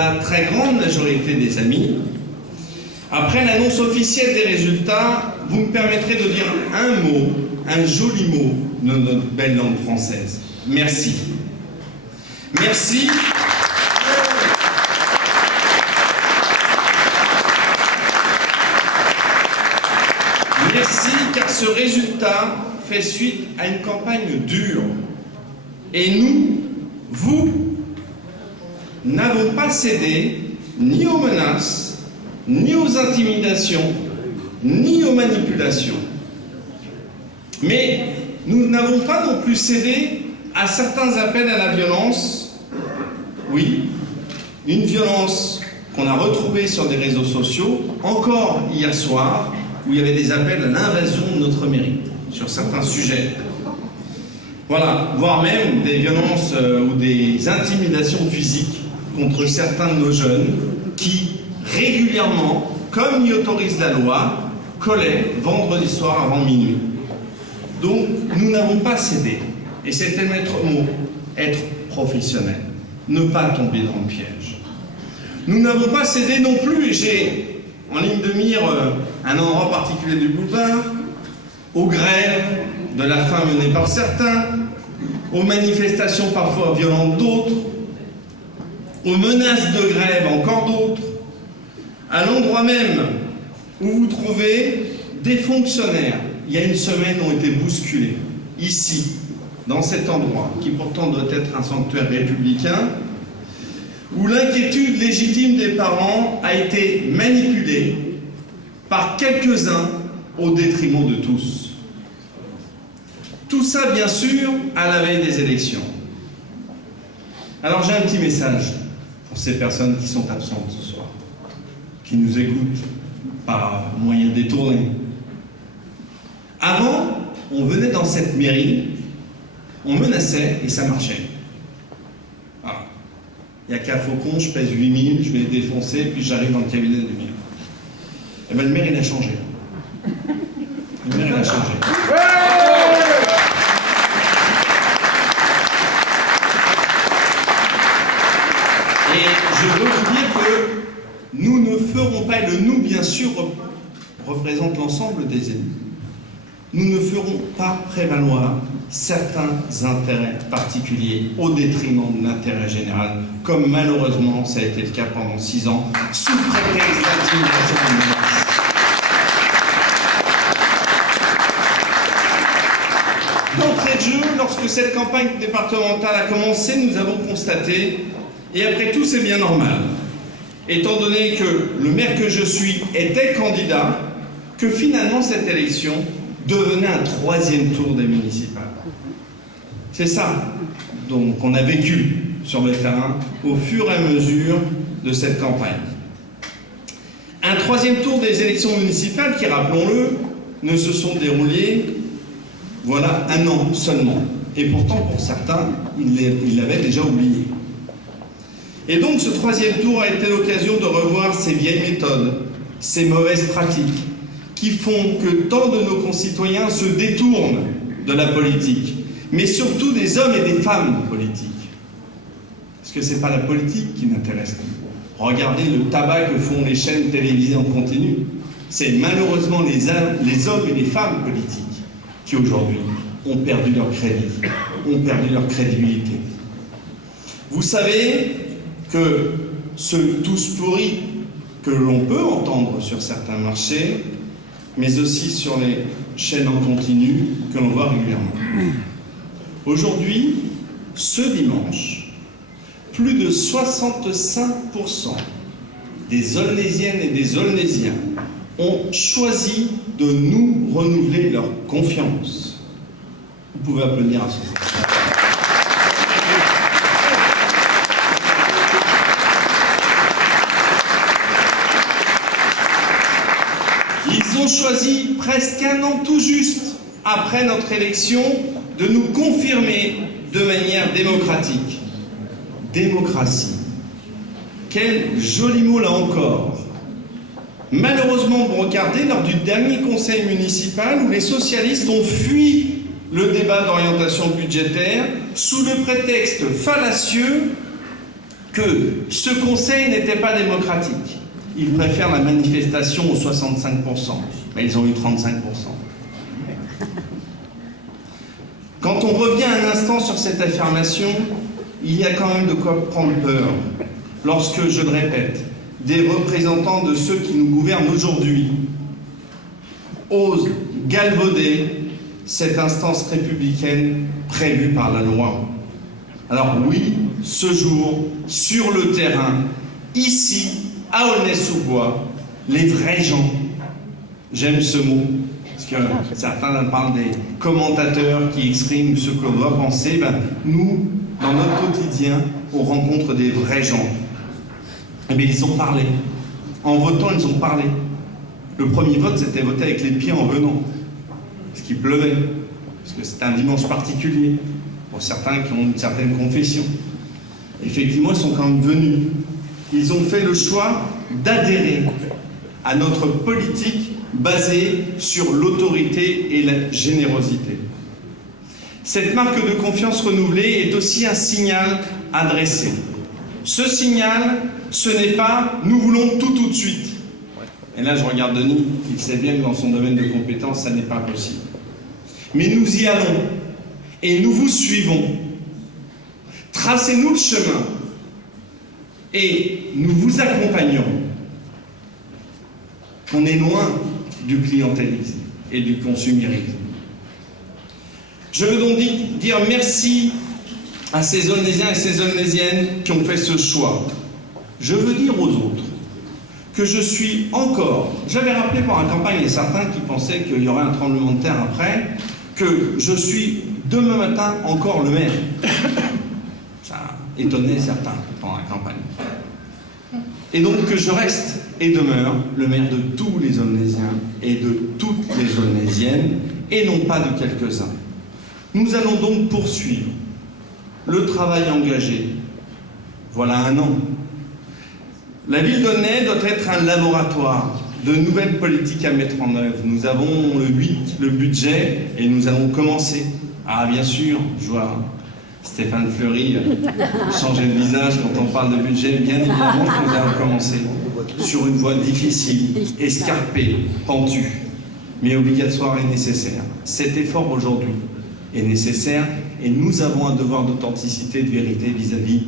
la très grande majorité des amis. Après l'annonce officielle des résultats, vous me permettrez de dire un mot, un joli mot de notre belle langue française. Merci. Merci. Merci, car ce résultat fait suite à une campagne dure. Et nous, vous, n'avons pas cédé ni aux menaces, ni aux intimidations, ni aux manipulations. Mais nous n'avons pas non plus cédé à certains appels à la violence. Oui, une violence qu'on a retrouvée sur des réseaux sociaux, encore hier soir, où il y avait des appels à l'invasion de notre mairie, sur certains sujets. Voilà, voire même des violences ou des intimidations physiques contre certains de nos jeunes qui, régulièrement, comme y autorise la loi, collaient vendredi soir avant minuit. Donc, nous n'avons pas cédé. Et c'était le maître mot, être professionnel, ne pas tomber dans le piège. Nous n'avons pas cédé non plus, et j'ai en ligne de mire un endroit particulier du boulevard, aux grèves de la faim menées par certains, aux manifestations parfois violentes d'autres, aux menaces de grève encore d'autres, à l'endroit même où vous trouvez des fonctionnaires, il y a une semaine, ont été bousculés, ici, dans cet endroit, qui pourtant doit être un sanctuaire républicain, où l'inquiétude légitime des parents a été manipulée par quelques-uns au détriment de tous. Tout ça, bien sûr, à la veille des élections. Alors j'ai un petit message pour ces personnes qui sont absentes ce soir, qui nous écoutent par moyen détourné. Avant, on venait dans cette mairie, on menaçait et ça marchait. Voilà. Il n'y a qu'à Faucon, je pèse 8000, je vais les défoncer, puis j'arrive dans le cabinet du maire. Eh bien, le maire, il a changé. Le maire, il a changé. Et je veux vous dire que nous ne ferons pas, et le nous, bien sûr, représente l'ensemble des élus. Nous ne ferons pas prévaloir certains intérêts particuliers au détriment de l'intérêt général, comme malheureusement ça a été le cas pendant 6 ans, sous prétexte d'intimidation de menace. D'entrée de jeu, lorsque cette campagne départementale a commencé, nous avons constaté, et après tout c'est bien normal, étant donné que le maire que je suis était candidat, que finalement cette élection devenait un 3e tour des municipales. C'est ça donc qu'on a vécu sur le terrain au fur et à mesure de cette campagne. Un 3e tour des élections municipales qui, rappelons-le, ne se sont déroulées, voilà, 1 an seulement. Et pourtant, pour certains, ils l'avaient déjà oublié. Et donc, ce 3e tour a été l'occasion de revoir ces vieilles méthodes, ces mauvaises pratiques, qui font que tant de nos concitoyens se détournent de la politique, mais surtout des hommes et des femmes politiques. Parce que ce n'est pas la politique qui m'intéresse. Regardez le tabac que font les chaînes télévisées en continu. C'est malheureusement les hommes et les femmes politiques qui aujourd'hui ont perdu leur crédit, ont perdu leur crédibilité. Vous savez que ce tous pourris que l'on peut entendre sur certains marchés, mais aussi sur les chaînes en continu que l'on voit régulièrement. Aujourd'hui, ce dimanche, plus de 65% des Aulnésiennes et des Aulnésiens ont choisi de nous renouveler leur confiance. Vous pouvez applaudir à ce moment. Ils ont choisi presque 1 an tout juste après notre élection de nous confirmer de manière démocratique. Démocratie. Quel joli mot là encore. Malheureusement, vous regardez, lors du dernier conseil municipal où les socialistes ont fui le débat d'orientation budgétaire sous le prétexte fallacieux que ce conseil n'était pas démocratique. Ils préfèrent la manifestation aux 65%, mais ils ont eu 35%. Quand on revient un instant sur cette affirmation, il y a quand même de quoi prendre peur lorsque, je le répète, des représentants de ceux qui nous gouvernent aujourd'hui osent galvauder cette instance républicaine prévue par la loi. Alors oui, ce jour, sur le terrain, ici, à Aulnay-sous-Bois, les vrais gens, j'aime ce mot, parce que certains parlent des commentateurs qui expriment ce que l'on doit penser, nous, dans notre quotidien, on rencontre des vrais gens. Eh bien, ils ont parlé. En votant, ils ont parlé. Le premier vote, c'était voter avec les pieds en venant, parce qu'il pleuvait, parce que c'était un dimanche particulier, pour certains qui ont une certaine confession. Effectivement, ils sont quand même venus. Ils ont fait le choix d'adhérer à notre politique basée sur l'autorité et la générosité. Cette marque de confiance renouvelée est aussi un signal adressé. Ce signal, ce n'est pas « nous voulons tout de suite ». Et là, je regarde Denis, il sait bien que dans son domaine de compétence, ça n'est pas possible. Mais nous y allons et nous vous suivons. Tracez-nous le chemin et nous vous accompagnerons. On est loin du clientélisme et du consumérisme. Je veux donc dire merci à ces Aulnaysiens et ces Aulnaysiennes qui ont fait ce choix. Je veux dire aux autres que je suis encore, j'avais rappelé pendant la campagne, et certains qui pensaient qu'il y aurait un tremblement de terre après, que je suis demain matin encore le maire. Ça a étonné certains pendant la campagne. Et donc que je reste et demeure le maire de tous les Aulnaysiens et de toutes les Aulnaysiennes, et non pas de quelques-uns. Nous allons donc poursuivre le travail engagé. Voilà un an. La ville d'Aulnay doit être un laboratoire de nouvelles politiques à mettre en œuvre. Nous avons le budget et nous allons commencer. Ah bien sûr, je vois Stéphane Fleury changer de visage quand on parle de budget. Bien évidemment que nous allons commencer sur une voie difficile, escarpée, pentue, mais obligatoire et nécessaire. Cet effort aujourd'hui est nécessaire et nous avons un devoir d'authenticité et de vérité vis-à-vis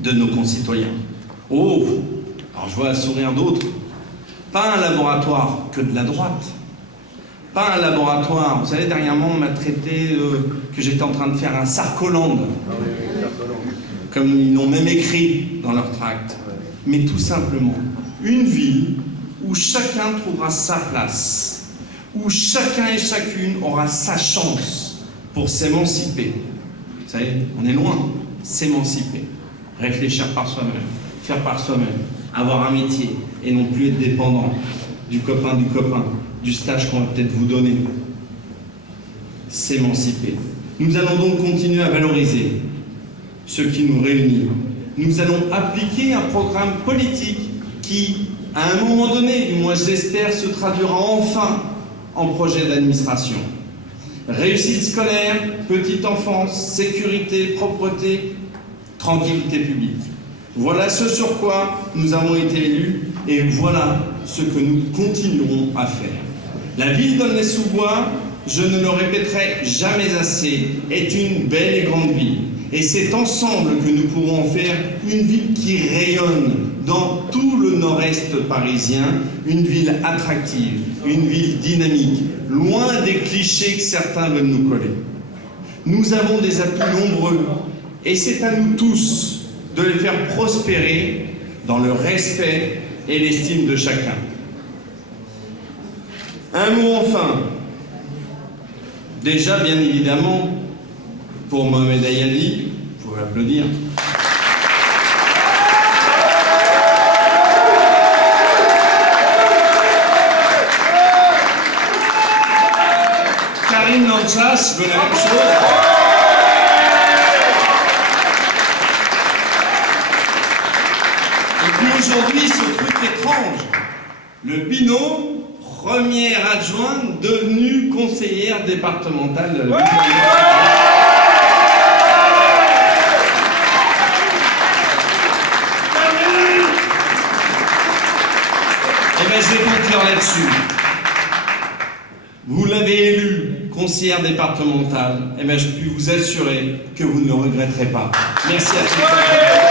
de nos concitoyens. Oh, alors je vois un sourire d'autres. Pas un laboratoire que de la droite. Pas un laboratoire. Vous savez, dernièrement, on m'a traité que j'étais en train de faire un Sarkoland. Comme ils l'ont même écrit dans leur tract. Mais tout simplement, une ville où chacun trouvera sa place. Où chacun et chacune aura sa chance pour s'émanciper. Vous savez, on est loin. S'émanciper. Réfléchir par soi-même. Faire par soi-même, avoir un métier et non plus être dépendant du copain, du stage qu'on va peut-être vous donner. S'émanciper. Nous allons donc continuer à valoriser ce qui nous réunit. Nous allons appliquer un programme politique qui, à un moment donné, du moins je l'espère, se traduira enfin en projet d'administration. Réussite scolaire, petite enfance, sécurité, propreté, tranquillité publique. Voilà ce sur quoi nous avons été élus et voilà ce que nous continuerons à faire. La ville d'Aulnay-sous-Bois, je ne le répéterai jamais assez, est une belle et grande ville. Et c'est ensemble que nous pourrons en faire une ville qui rayonne dans tout le nord-est parisien, une ville attractive, une ville dynamique, loin des clichés que certains veulent nous coller. Nous avons des atouts nombreux et c'est à nous tous de les faire prospérer dans le respect et l'estime de chacun. Un mot enfin. Déjà, bien évidemment, pour Mohamed Ayali, vous pouvez applaudir. Karine Lanchas veut la même chose. Aujourd'hui, ce truc étrange, le binôme, première adjointe devenue conseillère départementale de la ville. bien, je vais conclure là-dessus. Vous l'avez élu conseillère départementale, et bien, je puis vous assurer que vous ne le regretterez pas. Merci à tous.